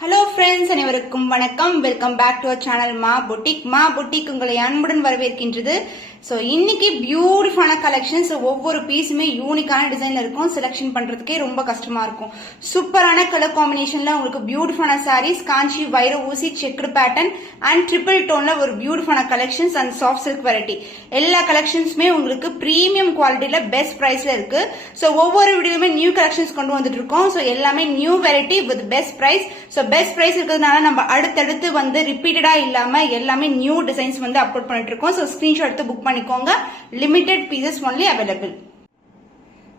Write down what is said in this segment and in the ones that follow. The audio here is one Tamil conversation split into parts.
ஹலோ ஃப்ரெண்ட்ஸ், அனைவருக்கும் வணக்கம். Welcome back to our channel Maa boutique உங்களை அன்புடன் வரவேற்கின்றது. ஸோ இன்னைக்கு பியூட்டிஃபுல்லான கலெக்ஷன்ஸ். ஒவ்வொரு பீஸுமே யூனிக்கான டிசைன்ல இருக்கும். செலக்ஷன் பண்றதுக்கே ரொம்ப கஷ்டமா இருக்கும். சூப்பரான கலர் காம்பினேஷன்ல உங்களுக்கு பியூட்டிஃபுல்லான சாரீஸ், காஞ்சி வைர ஊசி செக்குடு பேட்டர்ன் அண்ட் ட்ரிபிள் டோன்ல ஒரு பியூட்டிஃபுல்லான collections and soft silk variety. எல்லா கலெக்ஷன்ஸுமே உங்களுக்கு பிரீமியம் குவாலிட்டியில பெஸ்ட் பிரைஸ்ல இருக்கு. ஸோ ஒவ்வொரு வீடியோலுமே நியூ கலெக்ஷன்ஸ் கொண்டு வந்துட்டு இருக்கோம். ஸோ எல்லாமே new variety with best price. So best price இருக்கிறதுனால நம்ம அடுத்தடுத்து வந்து ரிப்பீட்டடா இல்லாம எல்லாமே நியூ டிசைன்ஸ் வந்து அப்லோட் பண்ணிட்டு இருக்கோம். ஸோ ஸ்கிரீன்ஷாட் எடுத்து புக் பண்ணிக்கோங்க. Limited pieces only available.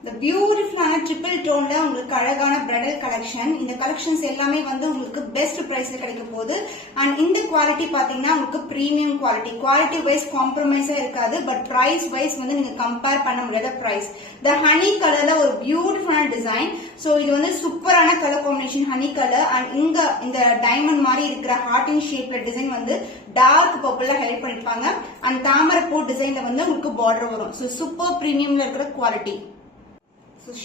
இந்த பியூட்டிஃபுல்லான ட்ரிபிள் டோன்ல உங்களுக்கு அழகான பிரைடல் கலெக்ஷன். இந்த கலெக்ஷன்ஸ் எல்லாமே வந்து உங்களுக்கு பெஸ்ட் பிரைஸ்ல கிடைக்க போகுது. அண்ட் இந்த குவாலிட்டி பாத்தீங்கன்னா உங்களுக்கு பிரீமியம் குவாலிட்டி வைஸ் காம்ப்ரமைஸா இருக்காது. பட் பிரைஸ் வைஸ் வந்து நீங்க கம்பேர் பண்ண முடியாத பிரைஸ். இந்த ஹனி கலர்ல ஒரு பியூட்டிஃபுல்லான டிசைன். சோ இது வந்து சூப்பரான colour combination honey colour. And இங்க இந்த டைமண்ட் மாதிரி இருக்கிற ஹார்டின் ஷேப்ல டிசைன் வந்து டார்க் பர்பிள்ல ஹைலைட் பண்ணிருப்பாங்க. அண்ட் தாமரை பூ டிசைன்ல வந்து உங்களுக்கு பார்டர் வரும். சோ சூப்பர் பிரீமியம்ல இருக்கிற குவாலிட்டி.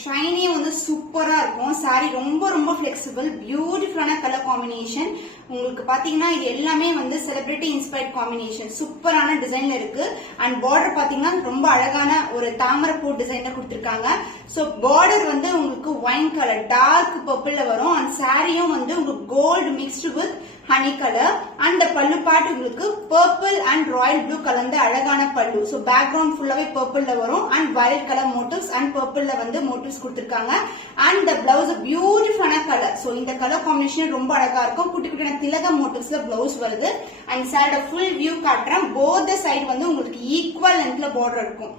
ஷைனே வந்து சூப்பரா இருக்கும். சாரி ரொம்ப ரொம்ப பிளெக்சிபிள், பியூட்டிஃபுல்லான கலர் காம்பினேஷன். உங்களுக்கு பாத்தீங்கன்னா இது எல்லாமே வந்து செலிபிரிட்டி இன்ஸ்பயர்ட் காம்பினேஷன். சூப்பரான டிசைன்ல இருக்கு. அண்ட் பார்டர் பாத்தீங்கன்னா ரொம்ப அழகான ஒரு தாமரை பூ டிசைன்ல கொடுத்திருக்காங்க. சோ பார்டர் வந்து உங்களுக்கு ஒயின் கலர் டார்க் பர்பிள்ல வரும். அண்ட் சாரியும் வந்து உங்களுக்கு gold mixed with honey colour. And பல்லு பாட்டு உங்களுக்கு பர்பிள் அண்ட் ராயல் ப்ளூ கலந்த அழகான பல்லு. சோ பேக்ரவுண்ட் ஃபுல்லாவே பர்பிள்ல வரும். And violet colour motifs and பர்பிள்ல வந்து மோட்டிவ்ஸ் கொடுத்திருக்காங்க. அண்ட் இந்த பிளவுஸ் பியூட்டிஃபுல்லான கலர். சோ இந்த கலர் காம்பினேஷன் ரொம்ப அழகா இருக்கும். குட்டி குட்டியான திலக மோட்டிவ்ஸ்ல பிளவுஸ் வருது. அண்ட் சாரோட ஃபுல் வியூ காட்டுறேன். போத் சைடு வந்து உங்களுக்கு ஈக்குவல் லென்த்ல பார்டர் இருக்கும்.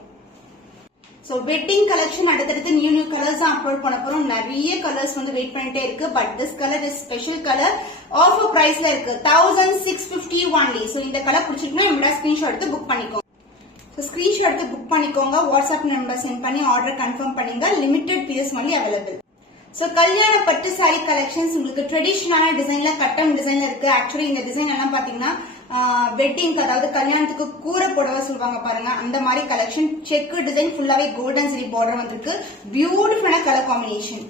சோ வெட்டிங் கலெக்ஷன் அடுத்தடுத்து நியூ கலர்ஸ் அப்லோட் பண்ண போறோம். நிறைய கலர்ஸ் வந்து வெயிட் பண்ணிட்டே இருக்கு. But this colour is special colour. Offer பிரைஸ்ல இருக்கு 1650 ஒன்லி. சோ இந்த கலர் பிடிச்சிருக்குன்னா என்னோட ஸ்கிரீன்ஷாட் எடுத்து புக் பண்ணிக்கோங்க. ஸ்கிரீன்ஷாட் எடுத்து புக் பண்ணிக்கோங்க. வாட்ஸ்அப் நம்பர் சென்ட் பண்ணி ஆர்டர் கன்ஃபார்ம் பண்ணுங்க. Limited pieces only available. So கல்யாண பட்டு சாரி கலெக்ஷன்ஸ் உங்களுக்கு ட்ரெடிஷனலான டிசைன்ல கட்டம் டிசைன்ல இருக்கு. ஆக்சுவலி இந்த டிசைன் எல்லாம் பாத்தீங்கன்னா வெட்டிங், அதாவது கல்யாணத்துக்கு கூரை புடவை சொல்லுவாங்க பாருங்க, அந்த மாதிரி கலெக்ஷன். செக்கு டிசைன் ஃபுல்லாவே கோல்டன் ஜரி பார்டர் வந்திருக்கு. பியூட்டிஃபுல்லான colour combination.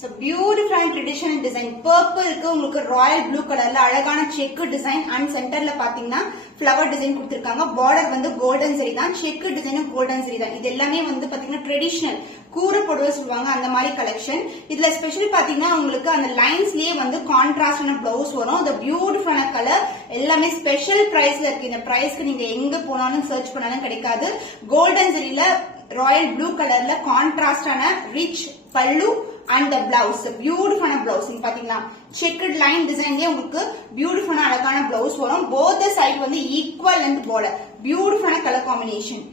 So beautiful traditional design. பர்பிளுக்கு உங்களுக்கு ராயல் ப்ளூ கலர்ல அழகான செக்கு டிசைன். அண்ட் சென்டர்ல பாத்தீங்கன்னா பிளவர் டிசைன் கொடுத்திருக்காங்க. பார்டர் வந்து கோல்டன் ஜரி தான். செக்கு டிசைனும் கோல்டன் ஜரி தான். இது எல்லாமே வந்து பாத்தீங்கன்னா ட்ரெடிஷனல் கூரை புடவை சொல்லுவாங்க, அந்த மாதிரி கலெக்ஷன். இதுல ஸ்பெஷல் பாத்தீங்கன்னா உங்களுக்கு அந்த லைன்ஸ்லயே வந்து கான்ட்ராஸ்டான பிளவுஸ் வரும். இந்த பியூட்டிஃபுல்லான கலர் எல்லாமே ஸ்பெஷல் பிரைஸ்ல இருக்கு. இந்த பிரைஸ்க்கு நீங்க எங்க போனாலும் சர்ச் பண்ணாலும் கிடைக்காது. கோல்டன் ஜரியில ராயல் ப்ளூ கலர்ல கான்ட்ராஸ்டான ரிச் பல்லு அண்ட் த பிளவுஸ் பியூட்டிஃபுல்லான பிளவுஸ். பாத்தீங்கன்னா செக்கட் லைன் டிசைன்லயே உங்களுக்கு பியூட்டிஃபுல்லான அழகான பிளவுஸ் வரும். போத் சைடு வந்து ஈக்குவல் லென்த் பார்டர். பியூட்டிஃபுல்லான கலர் காம்பினேஷன்.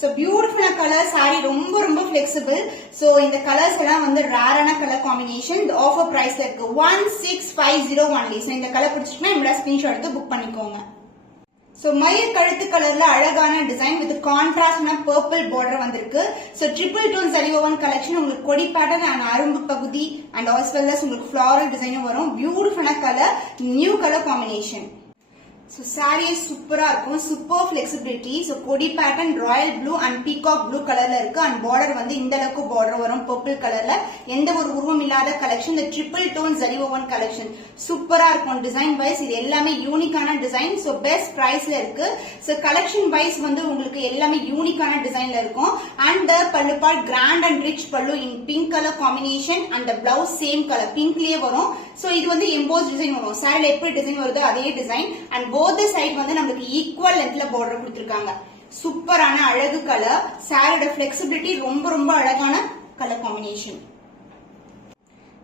சோ பியூட்டிஃபுல்லான கலர். சாரி ரொம்ப ரொம்ப பிளெக்சிபிள். சோ இந்த கலர்ஸ் எல்லாம் வந்து ரேரான கலர் காம்பினேஷன். ஆஃபர் பிரைஸ்ல இருக்கு 1650 ஒன்லி. சோ இந்த கலர் பிடிச்சிருக்குன்னா என்னோட ஸ்கிரீன்ஷாட் எடுத்து புக் பண்ணிக்கோங்க. சோ மயில் கழுத்து கலர்ல அழகான டிசைன் வித் கான்ட்ராஸ்டான பர்பிள் பார்டர் வந்திருக்கு. சோ ட்ரிபிள் டோன் சரி ஓவன் கலெக்ஷன். உங்களுக்கு கொடி பேட்டர்ன் அண்ட் அரும்பு பகுதி அண்ட் ஆஸ் வெல் அஸ் உங்களுக்கு ஃபிளாரல் டிசைனும் வரும். பியூட்டிஃபுல்லான colour, new colour combination. So sorry சூப்பரா இருக்கும். Super flexibility. சோ கொடி pattern Royal blue and peacock blue கலர்ல இருக்கு. அண்ட் பார்டர் வந்து இந்த அளவுக்கு பார்டர் வரும் பர்பிள் கலர்ல. எந்த ஒரு உருவம் இல்லாத கலெக்ஷன். இந்த triple tone zari woven collection சூப்பரா இருக்கும். டிசைன் வைஸ் இது எல்லாமே யூனிக்கான டிசைன். சோ பெஸ்ட் பிரைஸ்ல இருக்கு. சோ கலெக்ஷன் வைஸ் வந்து உங்களுக்கு எல்லாமே யூனிக்கான டிசைன்ல இருக்கும். அண்ட் பல்லு part grand and rich pallu in pink colour combination. And blouse same colour பிங்க்லயே வரும். சோ இது வந்து எம்போஸ் டிசைன் வரும். சாரில எப்படி டிசைன் வருதோ அதே டிசைன். அண்ட் போத் சைடு வந்து நமக்கு ஈக்குவல் லென்த்ல பார்டர் கொடுத்திருக்காங்க. சூப்பரான அழகு கலர். சாரியோட பிளெக்சிபிலிட்டி ரொம்ப ரொம்ப அழகான colour combination.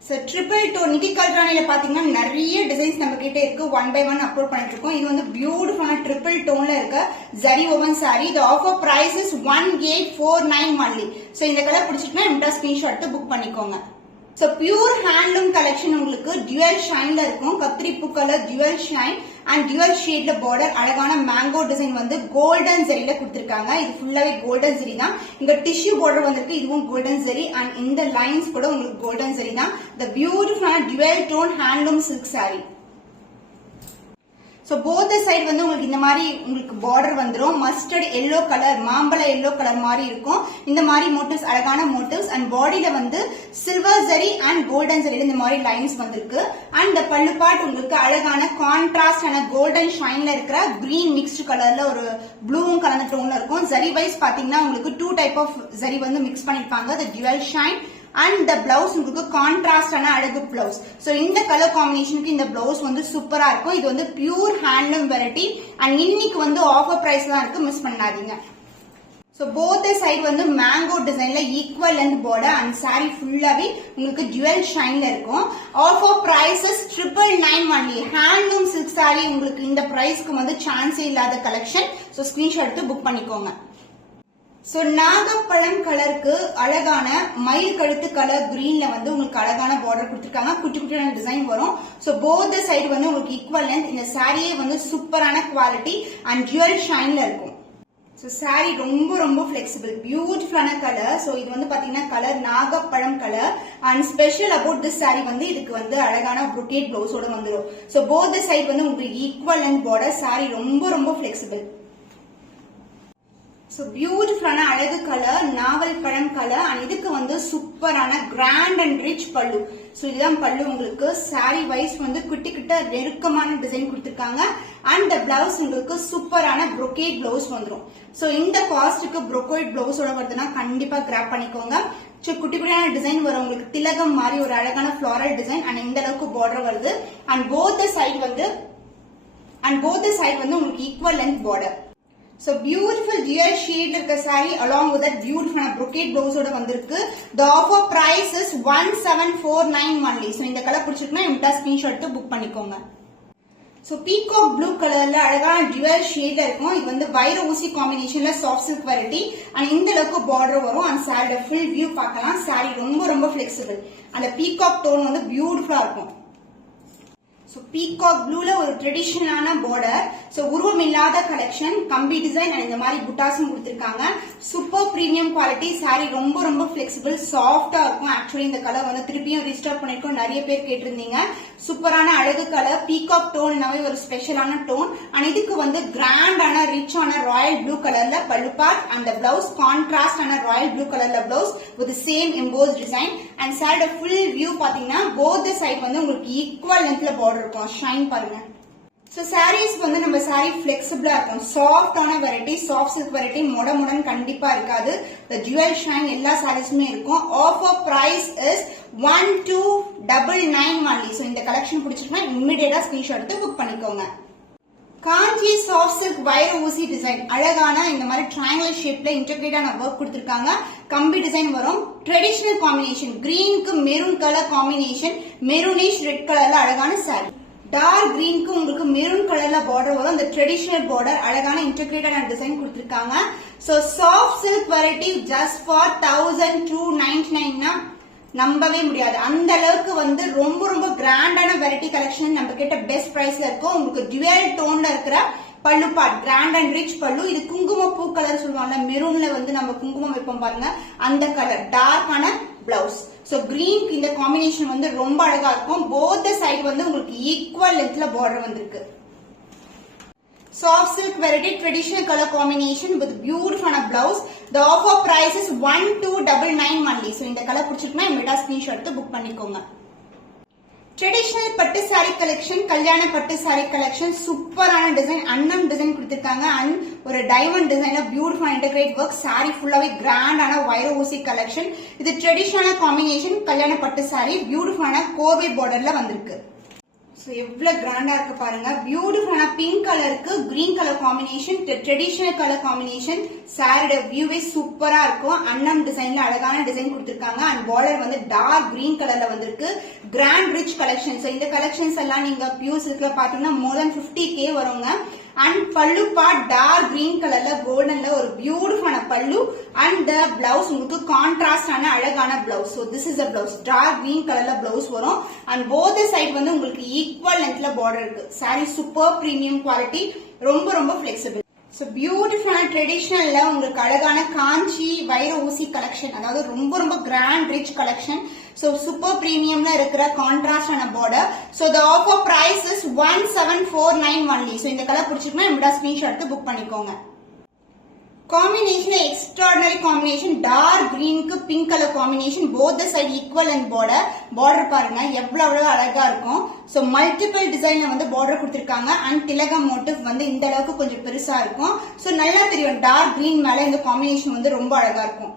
So triple tone நிதி கல்ரானில பாத்தீங்கன்னா நிறைய டிசைன்ஸ் நம்ம கிட்ட இருக்கு. ஒன் பை ஒன் அப்லோட் பண்ணிட்டு இருக்கோம். இது வந்து பியூட்டிஃபுல்லான ட்ரிபிள் டோன்ல இருக்க zari woven sari. The offer price is 1849 only. So இந்த கலர் பிடிச்சிட்டுனா என்னோட ஸ்கிரீன்ஷாட் எடுத்து புக் பண்ணிக்கோங்க. சோ பியூர் ஹேண்ட்லூம் கலெக்ஷன் உங்களுக்கு டியூவல் ஷைன்ல இருக்கும். கத்திரிப்பூ colour dual shine and dual ஷேட்ல பார்டர். அழகான மேங்கோ டிசைன் வந்து கோல்டன் ஜரியில கொடுத்திருக்காங்க. இது ஃபுல்லாவே கோல்டன் ஜரி தான். இங்க டிஷ்யூ பார்டர் வந்திருக்கு. இதுவும் கோல்டன் ஜரி. அண்ட் இந்த லைன்ஸ் கூட உங்களுக்கு கோல்டன் ஜரி தான். தி பியூட்டிஃபுல்லான dual tone handloom silk sari. So both side வந்து உங்களுக்கு இந்த மாதிரி உங்களுக்கு பார்டர் வந்துரும். மஸ்டர்ட் எல்லோ கலர், மாம்பழ எல்லோ கலர் மாதிரி இருக்கும். இந்த மாதிரி மோட்டிவ்ஸ், அழகான மோட்டிவ்ஸ். அண்ட் பாடியில வந்து silver zari and golden zari இந்த மாதிரி லைன்ஸ் வந்திருக்கு. அண்ட் இந்த பல்லு பார்ட் உங்களுக்கு அழகான கான்ட்ராஸ்ட் ஆன கோல்டன் ஷைன்ல இருக்கிற கிரீன் மிக்ஸ்டு கலர்ல ஒரு ப்ளூவும் கலந்த டோன்ல இருக்கும். ஜரி வைஸ் பாத்தீங்கன்னா உங்களுக்கு 2 டைப் ஆஃப் ஜரி வந்து மிக்ஸ் பண்ணிருப்பாங்க. தி ஜுவல் ஷைன் அண்ட் இந்த பிளவுஸ் உங்களுக்கு கான்ட்ராஸ்டான அழகு பிளவுஸ். சோ இந்த கலர் காம்பினேஷனுக்கு இந்த பிளவுஸ் வந்து சூப்பரா இருக்கும். இது வந்து பியூர் ஹேண்ட்லூம் வெரைட்டி. அண்ட் இன்னைக்கு வந்து ஆஃபர் பிரைஸ் தான் இருக்கு, மிஸ் பண்ணாதீங்க. சோ போத் சைடு வந்து மேங்கோ டிசைன்ல equal length border and sorry ஃபுல்லாவே உங்களுக்கு ஜுவல் ஷைன்ல இருக்கும். Offer prices 999 only. Handloom silk sorry உங்களுக்கு இந்த பிரைஸ்க்கு வந்து சான்ஸே இல்லாத கலெக்ஷன். சோ ஸ்கிரீன்ஷாட் எடுத்து புக் பண்ணிக்கோங்க. சோ நாகப்பழம் கலருக்கு அழகான மயில் கழுத்து கலர் கிரீன்ல வந்து உங்களுக்கு அழகான பார்டர் கொடுத்திருக்காங்க. குட்டி குட்டியான டிசைன் வரும். சோ போத் சைடு வந்து உங்களுக்கு ஈக்குவல் லென்த். இந்த சாரியே வந்து சூப்பரான குவாலிட்டி அண்ட் ஜுவல் ஷைன்ல இருக்கும். சோ சாரி ரொம்ப ரொம்ப பிளெக்சிபிள், பியூட்டிஃபுல்லான கலர். சோ இது வந்து பாத்தீங்கன்னா கலர் நாகப்பழம் colour. And special about this sari வந்து இதுக்கு வந்து அழகான புக்கெட் பிளவுஸோட வந்துடும். சோ போத் சைடு வந்து உங்களுக்கு ஈக்குவல் லென்த் பார்டர். சாரி ரொம்ப ரொம்ப பிளெக்சிபிள். சோ பியூட்டிஃபுல்லான அழகு கலர், நாவல் பழம் கலர். அண்ட் இதுக்கு வந்து சூப்பரான கிராண்ட் அண்ட் ரிச் பல்லு. சோ இதுதான் பல்லு உங்களுக்கு. சாரி வைஸ் வந்து குட்டி கிட்ட நெருக்கமான டிசைன் கொடுத்திருக்காங்க. அண்ட் இந்த பிளவுஸ் உங்களுக்கு சூப்பரான brocade பிளவுஸ் வந்துடும். சோ இந்த காஸ்டுக்கு brocade பிளவுஸோட வருதுன்னா கண்டிப்பா கிராப் பண்ணிக்கோங்க. குட்டி குட்டியான டிசைன் வரும் உங்களுக்கு. திலகம் மாதிரி ஒரு அழகான ஃபிளாரல் டிசைன் அண்ட் இந்த அளவுக்கு பார்டர் வருது. அண்ட் போத் சைடு வந்து உங்களுக்கு equal length border. So beautiful dear shade இருக்க saree along with that beautiful brocade blouse ஓட வந்திருக்கு. The offer price is 1749 only. So இந்த கலர் பிடிச்சிருக்குன்னா இம்டா ஸ்கிரீன்ஷாட் எடுத்து புக் பண்ணிக்கோங்க. So peacock blue கலர்ல அழகான dual ஷேட்ல இருக்கும். இது வந்து வைர ஊசி காம்பினேஷன்ல சாஃப்ட் சில்க் வெரைட்டி. அண்ட் இந்த அளவுக்கு பார்டர் வரும். அண்ட் சாரியோட ஃபுல் வியூ பார்க்கலாம். சாரி ரொம்ப ரொம்ப பிளெக்சிபிள். அந்த பீகாக் டோன் வந்து பியூட்டிஃபுல்லா இருக்கும். So peacock blueல ஒரு ட்ரெடிஷனலான பார்டர். சோ உருவம் இல்லாத கலெக்ஷன், கம்பி டிசைன் அண்ட் இந்த மாதிரி புட்டாஸும் கொடுத்திருக்காங்க. Super premium quality. சாரி ரொம்ப ரொம்ப பிளெக்சிபிள், சாஃப்டா இருக்கும். ஆக்சுவலி இந்த கலர் வந்து திருப்பியும் ரீஸ்டாக் பண்ணிருக்கோம், நிறைய பேர் கேட்டிருந்தீங்க. சூப்பரான அழகு கலர். பீகாக் டோன்னாவே ஒரு ஸ்பெஷலான டோன். அண்ட் இதுக்கு வந்து கிராண்டான ரிச்சான ராயல் ப்ளூ கலர்ல பல்லு பார்ட். அந்த பிளவுஸ் கான்ட்ராஸ்ட் ஆன ராயல் ப்ளூ கலர்ல blouse with same emboss design. And சாரியோட ஃபுல் வியூ பாத்தீங்கன்னா போத் சைடு வந்து உங்களுக்கு ஈக்குவல் லென்த்ல பார்டர் இருக்கும். ஷைன் பாருங்க. சோ சாரீஸ் வந்து நம்ம சாரி பிளெக்சிபிளா இருக்கும். சாஃப்டான வெரைட்டி, சாஃப்ட் சில்க் வெரைட்டி. முடன் கண்டிப்பா இருக்காது. the jewel shine எல்லா சாரீஸுமே இருக்கும். Offer price is 1299 only. So இந்த கலெக்ஷன் பிடிச்சிருக்குன்னா இமிடியேட்டா ஸ்கிரீன்ஷாட் எடுத்து புக் பண்ணிக்கோங்க. காஞ்சி சாஃப்ட் சில்க் வைர ஊசி டிசைன். அழகான இந்த மாதிரி ட்ரையாங்கிள் ஷேப்ல இன்டெகிரேட்டான ஒர்க் கொடுத்திருக்காங்க. கம்பி டிசைன் வரும். ட்ரெடிஷனல் காம்பினேஷன், கிரீனுக்கு maroon colour combination, maroonish red கலர்ல அழகான சாரி. டார்க் கிரீனுக்கு உங்களுக்கு மெரூன் கலர்ல பார்டர் வரும். இந்த ட்ரெடிஷனல் பார்டர் அழகான இன்டெகிரேட்டான டிசைன் கொடுத்திருக்காங்க. So soft silk variety just for 1299 நம்பவே முடியாது. அந்த அளவுக்கு வந்து ரொம்ப ரொம்ப கிராண்டான வெரைட்டி கலெக்ஷன் நம்ம கிட்ட பெஸ்ட் பிரைஸ்ல இருக்கும். உங்களுக்கு டுவல் டோன்ல இருக்கிற பல்லு பார்ட், கிராண்ட் அண்ட் ரிச் பல்லு. இது குங்கும பூ கலர் சொல்லுவாங்க. மெரூன்ல வந்து நம்ம குங்குமம் வைப்போம் பாருங்க, அந்த கலர். டார்க்கான பிளவுஸ். சோ கிரீன் இந்த காம்பினேஷன் வந்து ரொம்ப அழகா இருக்கும். போத் சைடு வந்து உங்களுக்கு ஈக்குவல் லென்த்ல பார்டர் வந்திருக்கு. Soft silk variety, traditional color combination with beautiful blouse. The offer price is 1299 only. So இந்த கலர் பிடிச்சிருக்குன்னா இமிடியேட்டா ஸ்கிரீன்ஷாட் எடுத்து புக் பண்ணிக்கோங்க. ட்ரெடிஷனல் பட்டு சாரி கலெக்ஷன், கல்யாண பட்டு சாரி கலெக்ஷன். சூப்பரான டிசைன், அன்னம் டிசைன் கொடுத்திருக்காங்க. அண்ட் ஒரு டைமண்ட் டிசைன்ல பியூட்டிஃபுல் இன்டெகிரேட் ஒர்க். சாரி ஃபுல்லாவே கிராண்டான வைர ஊசி கலெக்ஷன். இது ட்ரெடிஷனல் காம்பினேஷன், கல்யாண பட்டு சாரி. பியூட்டிஃபுல்லான கோவை பார்டர்ல வந்திருக்கு. சோ எவ்வளவு கிராண்டா இருக்கு பாருங்க. பியூட்டிஃபுல்லான பிங்க் கலருக்கு green colour combination, traditional colour combination. சாரியோட வியூவே சூப்பரா இருக்கும். அன்னம் டிசைன்ல அழகான டிசைன் கொடுத்திருக்காங்க. அண்ட் பார்டர் வந்து டார்க் கிரீன் கலர்ல வந்திருக்கு. Grand rich collection. இந்த கலெக்ஷன்ஸ் எல்லாம் நீங்க பியூர் சில்க்ல பாத்தீங்கன்னா more than 50k வருங்க. அண்ட் பல்லு பார்ட் டார்க் கிரீன் கலர்ல கோல்டன்ல ஒரு பியூட்டிஃபுல்லான பல்லு. அண்ட் த பிளவுஸ் உங்களுக்கு கான்ட்ராஸ்டான அழகான blouse. So this is a blouse. Dark green கலர்ல பிளவுஸ் வரும். அண்ட் போத் சைடு வந்து உங்களுக்கு ஈக்குவல் லென்த்ல பார்டர் இருக்கு. சாரி சூப்பர் பிரீமியம் குவாலிட்டி, ரொம்ப ரொம்ப பிளெக்சிபிள். சோ பியூட்டிஃபுல்லான ட்ரெடிஷனல்ல உங்களுக்கு அழகான காஞ்சி வைர ஊசி கலெக்ஷன். அதாவது ரொம்ப ரொம்ப grand rich collection. So super premiumல இருக்கிற கான்ட்ராஸ்டான border. So the offer price is 1749 only. So இந்த கலர் பிடிச்சிருக்குன்னா நம்மளோட ஸ்கிரீன்ஷாட் எடுத்து புக் பண்ணிக்கோங்க. Combination extraordinary combination dark green க்கு pink color combination both the side equal and border பாருங்க எவ்வளவு அழகா இருக்கும். So multiple designல வந்து border கொடுத்திருக்காங்க and திலகம் motif வந்து இந்த அளவுக்கு கொஞ்சம் பெருசா இருக்கும். So நல்லா தெரியும் dark green மேல இந்த combination வந்து ரொம்ப அழகா இருக்கும்.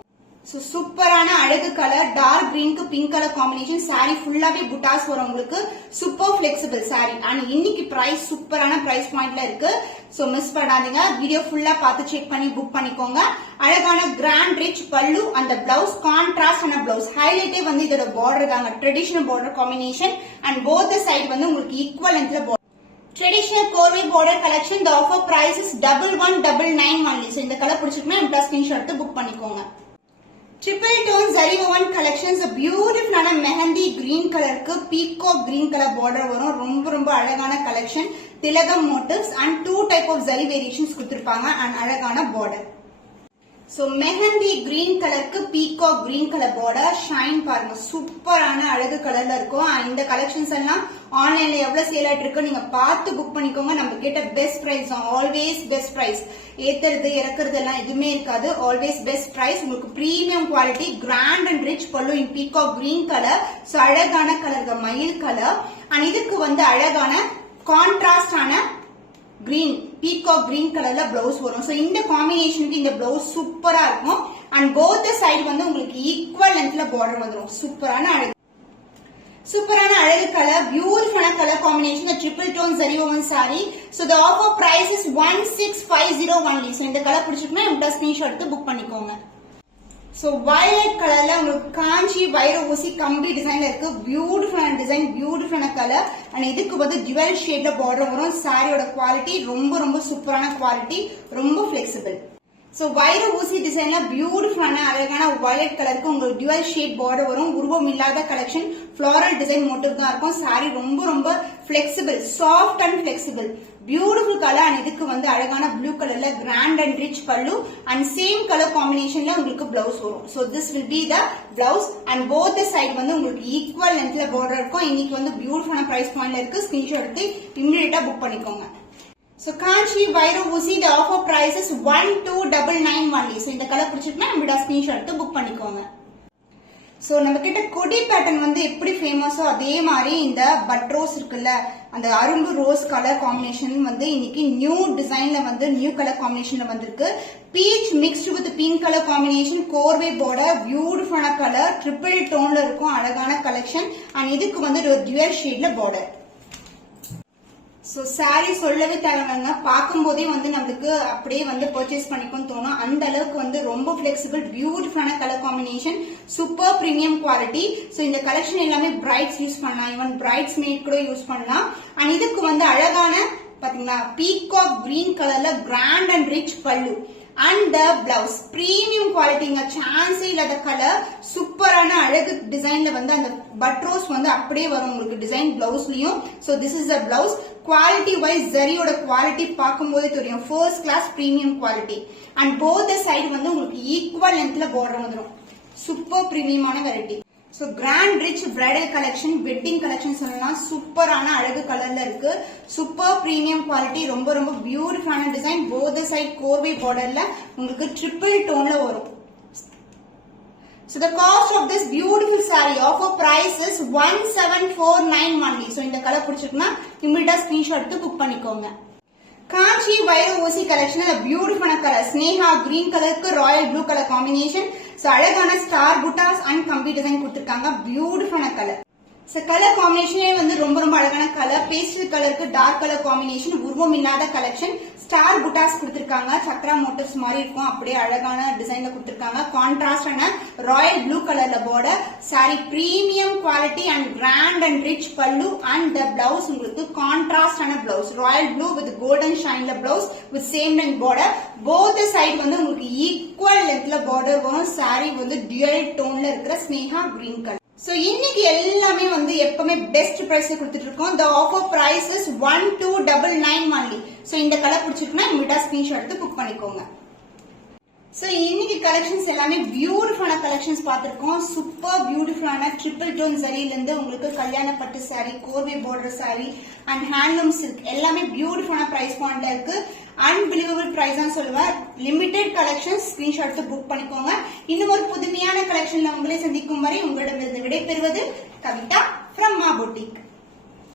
So சூப்பரான அழகு கலர் டார்க் கிரீனுக்கு பிங்க் கலர் காம்பினேஷன் saree ஃபுல்லாவே புட்டாஸ் வரும் உங்களுக்கு சூப்பர் ஃபிளெக்சிபிள் saree and இன்னைக்கு பிரைஸ் சூப்பரான பிரைஸ் பாயிண்ட்ல இருக்கு சோ மிஸ் பண்ணாதீங்க வீடியோ ஃபுல்லா பார்த்து செக் பண்ணி புக் பண்ணிக்கோங்க அழகான கிராண்ட் ரிச் பல்லு அந்த பிளவுஸ் கான்ட்ராஸ்ட் ஆன பிளவுஸ் ஹைலைட்டே வந்து இதோட பார்டர் தாங்க traditional border combination and both the side வந்து உங்களுக்கு ஈக்குவல் லென்த்ல border Traditional Corvey border collection the offer price is 1199 only so இந்த கலர் பிடிச்சிருக்குன்னா நம்ம ஸ்கிரீன்ஷாட் எடுத்து புக் பண்ணிக்கோங்க Triple tone zari woven collections a beautiful ana mehendi green color ku peacock green color border varum romba alagana collection tilagam motifs and two type of zari variations kuduthirupanga and alagana border So mehendi green color ku peacock green color border shine பாருங்க சூப்பரான அழகு கலர்ல இருக்கும் இந்த கலெக்ஷன்ஸ் எல்லாம் ஆன்லைன்ல எவ்வளவு சேல் ஆயிட்டு இருக்கு நீங்க பார்த்து புக் பண்ணிக்கோங்க நம்ம கிட்ட best price always best price ஏத்துறது இறக்குறது எல்லாம் எதுவுமே இருக்காது ஆல்வேஸ் பெஸ்ட் பிரைஸ் உங்களுக்கு premium quality grand and rich pallu in peacock green colour so அழகான கலர் மயில் கலர் அண்ட் இதுக்கு வந்து அழகான கான்ட்ராஸ்ட் ஆன green peacock green கலர்ல blouse வரும் சோ இந்த காம்பினேஷனுக்கு இந்த blouse சூப்பரா இருக்கும் and both the side வந்து உங்களுக்கு ஈக்குவல் லென்த்ல border வந்துரும் சூப்பரான அழகு கலர் பியூட்டிஃபுல்லான colour combination the triple tone zari woven saree so the offer price is 1650 only so இந்த கலர் பிடிச்சிருக்குன்னா இந்த ஸ்கிரீன்ஷாட் எடுத்து புக் பண்ணிக்கோங்க So violet colorல உங்களுக்கு காஞ்சி வைர ஊசி கம்பி டிசைன்ல இருக்கு பியூட்டிஃபுல்லான டிசைன் பியூட்டிஃபுல்லான கலர் and இதுக்கு வந்து dual shadeல border வரும் சாரியோட குவாலிட்டி ரொம்ப சூப்பரான குவாலிட்டி ரொம்ப flexible So வைர ஊசி டிசைன்ல பியூட்டிஃபுல்லான அழகான violet கலருக்கு உங்களுக்கு dual shade border வரும் உருவம் இல்லாத கலெக்ஷன் floral design மோட்டிவ் தான் இருக்கும் சாரி ரொம்ப flexible soft and flexible Beautiful color and இதுக்கு வந்து அழகான blue colorல grand and rich pallu and same color combinationல உங்களுக்கு blouse வரும். So this will be the blouse and both the side வந்து உங்களுக்கு equal lengthல border இருக்கும். இன்னைக்கு வந்து beautiful price pointல இருக்கு. Screenshot எடுத்து immediate book பண்ணிக்கோங்க. So Kanchi Vaira Uzi the offer price is 1299 only. So இந்த கலர் பிடிச்சிருக்குன்னா நம்மளோட screenshot எடுத்து book பண்ணிக்கோங்க. So நம்ம கிட்ட கொடி பேட்டர்ன் வந்து எப்படி ஃபேமஸோ அதே மாதிரி இந்த பட் ரோஸ் இருக்குல்ல அந்த அரும்பு ரோஸ் கலர் காம்பினேஷன் வந்து இன்னைக்கு நியூ டிசைன்ல வந்து நியூ கலர் காம்பினேஷன்ல வந்திருக்கு peach mixed with pink colour combination கோர்வே பார்டர் பியூட்டிஃபுல்லான கலர் ட்ரிபிள் டோன்ல இருக்கும் அழகான கலெக்ஷன் அண்ட் இதுக்கு வந்து ஒரு டியூயல் ஷேட்ல பார்டர் So saree சொல்லவே தேவைங்க பாக்கும்போதே வந்து நமக்கு அப்படியே வந்து பர்ச்சேஸ் பண்ணிக்கணும் தோணும் அந்த அளவுக்கு வந்து ரொம்ப flexible பியூட்டிஃபுல்லான colour combination super premium quality so இந்த கலெக்ஷன் எல்லாமே பிரைட்ஸ் யூஸ் பண்ணலாம் ஈவன் பிரைட்ஸ் மேட் கூட யூஸ் பண்ணலாம் அண்ட் இதுக்கு வந்து அழகான பாத்தீங்களா பீகாக் கிரீன் கலர்ல கிராண்ட் அண்ட் ரிச் பல்லு and the blouse premium quality chance இல்லாத கலர் சூப்பரான அழகு டிசைன்ல வந்து அந்த பட் ரோஸ் வந்து அப்படியே வரும் உங்களுக்கு டிசைன் பிளவுஸ்லயும் so this is the blouse quality wise ஜரியோட குவாலிட்டி பாக்கும்போதே தெரியும் first class premium quality and both the side வந்து உங்களுக்கு ஈக்குவல் லென்த்ல border வந்துரும் சூப்பர் பிரீமியமான variety So grand rich bridal collection wedding collection சொல்லலாம் சூப்பரான அழகு கலர்ல இருக்கு சூப்பர் பிரீமியம் குவாலிட்டி ரொம்ப பியூட்டிஃபுல்லான டிசைன் both the side கோர்வே பார்டர்ல உங்களுக்கு ட்ரிபிள் டோன்ல வரும் So the cost of this beautiful saree offer price is 1749 only so இந்த கலர் பிடிச்சிருக்குன்னா இமிடியேட்டா ஸ்கிரீன்ஷாட் எடுத்து புக் பண்ணிக்கோங்க Kanchi Vaira Osi collection a beautiful color Sneha green color royal blue color combination so அழகான ஸ்டார் புட்டாஸ் and கம்பி டிசைன் கொடுத்திருக்காங்க பியூட்டிஃபுல்லான கலர் So color combination வந்து ரொம்ப அழகான கலர் பேஸ்டல் கலருக்கு டார்க் கலர் காம்பினேஷன் உருவம் இல்லாத கலெக்ஷன் ஸ்டார் புட்டாஸ் கொடுத்திருக்காங்க சக்ரா மோட்டிவ்ஸ் மாதிரி இருக்கும் அப்படியே அழகான டிசைன்ல கொடுத்திருக்காங்க கான்ட்ராஸ்டான ராயல் ப்ளூ கலர்ல border saree premium quality and grand and rich pallu and the blouse உங்களுக்கு கான்ட்ராஸ்டான blouse Royal blue with golden shineல blouse with same length border both the side வந்து உங்களுக்கு ஈக்குவல் லென்த்ல border வரும் saree வந்து dual toneல இருக்கிற ஸ்னேகா green color So இன்னைக்கு எல்லாமே வந்து எப்பவுமே பெஸ்ட் பிரைஸ் கொடுத்துட்டு இருக்கோம் the offer price is 1299 only so இந்த கலர் பிடிச்சிருக்குன்னா இமிடியேட்டா ஸ்கிரீன்ஷாட் எடுத்து புக் பண்ணிக்கோங்க சோ இன்னைக்கு கலெக்ஷன்ஸ் எல்லாமே பியூட்டிஃபுல்லான கலெக்ஷன்ஸ் பார்த்திருக்கோம். சூப்பர் பியூட்டிஃபுல்லான ட்ரிபிள் டோன் ஜரியில இருந்து உங்களுக்கு கல்யாண பட்டு சாரி, கோர்வை border sari and handloom silk எல்லாமே பியூட்டிஃபுல்லான பிரைஸ் பாயிண்ட்ல இருக்கு. அன்பிலீவபிள் பிரைஸ் தான் சொல்லுவேன். லிமிடெட் கலெக்ஷன்ஸ் ஸ்கிரீன்ஷாட் புக் பண்ணிக்கோங்க. இன்னும் ஒரு புதுமையான கலெக்ஷன்ல உங்களை சந்திக்கும் வரை உங்களிடமிருந்து விடைபெறுவது கவிதா from மா பொட்டிக்.